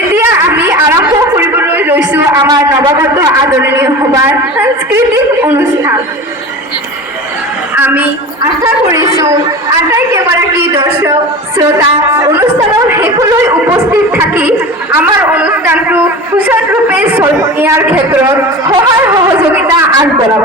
এতিয়া আমি আৰম্ভ কৰিবলৈ লৈছোঁ আমাৰ নৱগত আদৰণীয় সভাৰ সাংস্কৃতিক অনুষ্ঠান। আমি আশা কৰিছোঁ আটাইকেইগৰাকী দৰ্শক শ্ৰোতা অনুষ্ঠানৰ শেষলৈ উপস্থিত থাকি আমাৰ অনুষ্ঠানটো সুচাৰুৰূপে চলাই নিয়াৰ ক্ষেত্ৰত সহায় সহযোগিতা আগবঢ়াব।